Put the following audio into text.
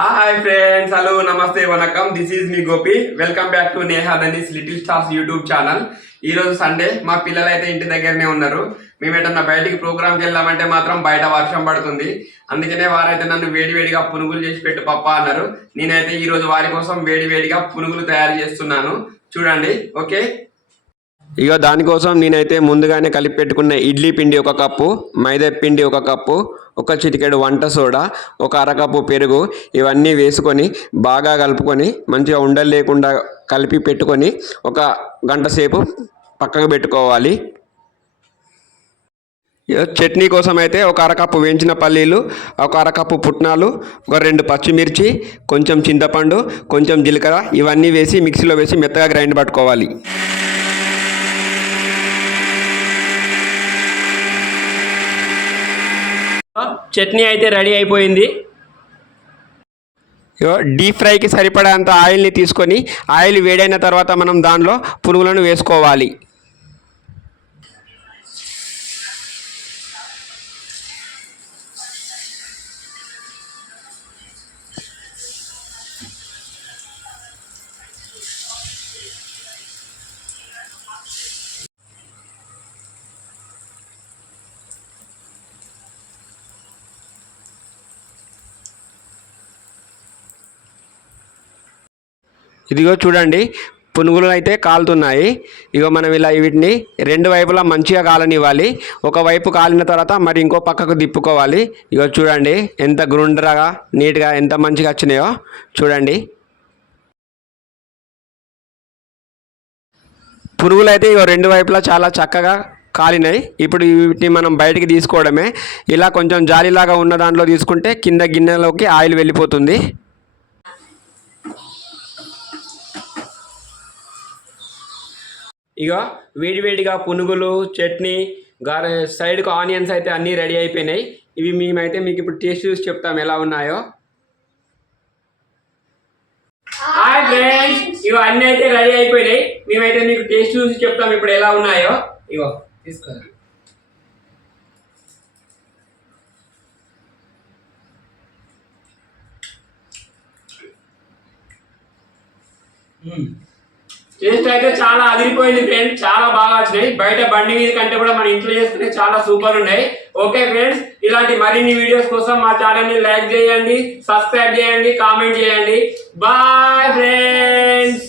Hi friends, hello, నమస్తే, వనకం. This is me Gopi. Welcome back to Neha Danis little stars YouTube channel. ఈ రోజు Sunday. మా పిల్లలు అయితే ఇంటి దగ్గరనే ఉన్నారు. మేము ఏదన్నా బయటికి ప్రోగ్రామ్కి వెళ్ళామంటే మాత్రం బయట వర్షం పడుతుంది. అందుకనే వారైతే నన్ను వేడివేడిగా పునుగులు చేసి పెట్టు పప్ప అన్నారు. నేనైతే ఈ రోజు వారి కోసం వేడివేడిగా పునుగులు తయారు చేస్తున్నాను. చూడండి. ఓకే, ఇక దానికోసం నేనైతే ముందుగానే కలిపి పెట్టుకున్న ఇడ్లీ పిండి ఒక కప్పు, మైదా పిండి ఒక కప్పు, ఒక చిటికెడు వంట సోడా, ఒక అరకప్పు పెరుగు, ఇవన్నీ వేసుకొని బాగా కలుపుకొని మంచిగా ఉండలు లేకుండా కలిపి పెట్టుకొని ఒక గంట సేపు పక్కకు పెట్టుకోవాలి. చట్నీ కోసం అయితే ఒక అరకప్పు వేయించిన పల్లీలు, ఒక అరకప్పు పుట్నాలు, ఒక 2 పచ్చిమిర్చి, కొంచెం చింతపండు, కొంచెం జీలకర్ర, ఇవన్నీ వేసి మిక్సీలో వేసి మెత్తగా గ్రైండ్ పట్టుకోవాలి. చట్నీ అయితే రెడీ అయిపోయింది. డీప్ ఫ్రైకి సరిపడేంత ఆయిల్ని తీసుకొని ఆయిల్ వేడైన తర్వాత మనం దానిలో పునుగులను వేసుకోవాలి. ఇదిగో చూడండి, పునుగులు అయితే కాలుతున్నాయి. ఇగో మనం ఇలా వీటిని 2 వైపులా మంచిగా కాలనివ్వాలి. ఒకవైపు కాలిన తర్వాత మరి ఇంకో పక్కకు తిప్పుకోవాలి. ఇగో చూడండి ఎంత గుండ్రగా నీట్గా ఎంత మంచిగా వచ్చినాయో చూడండి. పునుగులు అయితే ఇగో 2 వైపులా చాలా చక్కగా కాలినాయి. ఇప్పుడు వీటిని మనం బయటికి తీసుకోవడమే. ఇలా కొంచెం జాలీలాగా ఉన్న దాంట్లో తీసుకుంటే కింద గిన్నెలోకి ఆయిల్ వెళ్ళిపోతుంది. ఇక వేడివేడిగా పునుగులు, చట్నీ, సైడ్కు ఆనియన్స్ అయితే అన్నీ రెడీ అయిపోయినాయి. ఇవి మేమైతే మీకు ఇప్పుడు టేస్ట్ చూసి చెప్తాం ఎలా ఉన్నాయో. హాయ్ ఫ్రెండ్స్, ఇవి అన్నీ అయితే రెడీ అయిపోయినాయి. మేమైతే మీకు టేస్ట్ చూసి చెప్తాం ఇప్పుడు ఎలా ఉన్నాయో. ఇగో తీసుకో. టేస్ట్ అయితే చాలా అదిరిపోయింది ఫ్రెండ్స్, చాలా బాగా వచ్చినాయి. బయట బండి మీద కంటే కూడా మన ఇంట్లో చేసుకుంటే చాలా సూపర్ ఉన్నాయి. ఓకే ఫ్రెండ్స్, ఇలాంటి మరిన్ని వీడియోస్ కోసం మా ఛానల్ని లైక్ చేయండి, సబ్స్క్రైబ్ చేయండి, కామెంట్ చేయండి. Bye friends.